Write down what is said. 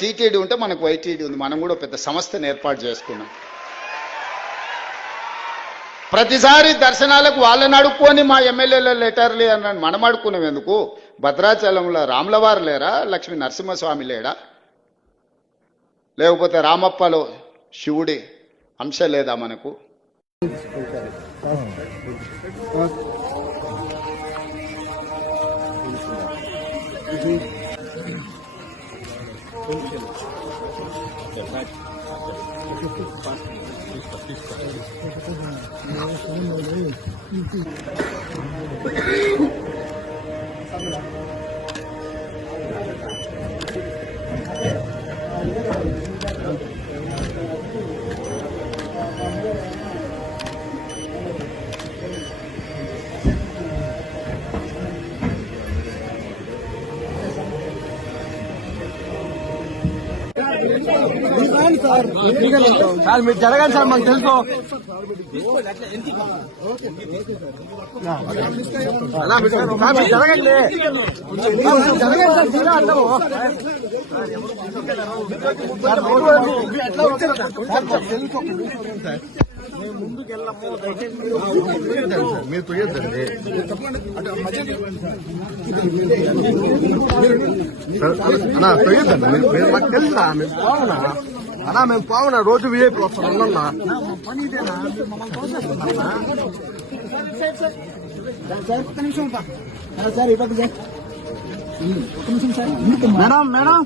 TTD ఉంటే మనకు YTD ఉంది. మనం కూడా పెద్ద సంస్థను ఏర్పాటు చేసుకున్నాం. ప్రతిసారి దర్శనాలకు వాళ్ళని అడుక్కొని మా ఎమ్మెల్యేల లెటర్లు అన్నాడు మనం అడుక్కున్నాం ఎందుకు? భద్రాచలంలో రాములవారు లేరా? లక్ష్మీ నరసింహస్వామి లేడా? లేకపోతే రామప్పలో శివుడి అంశ లేదా మనకు? Thank you. జరగండి సార్ మాకు తెలుసు సార్, మీరు జరగండి సార్, మీరు జరగండి. సార్ సార్, మాకు తెలుసు. మేము ముందుకు వెళ్ళము మీరు మీరు అన్నా తొయ్యొద్దండి. మీరు- మాకు తెలుసా మేము పోవునా అన్నా మేము పోవునా రోజు విఐపి వస్తాం అన్నా మేడం మేడం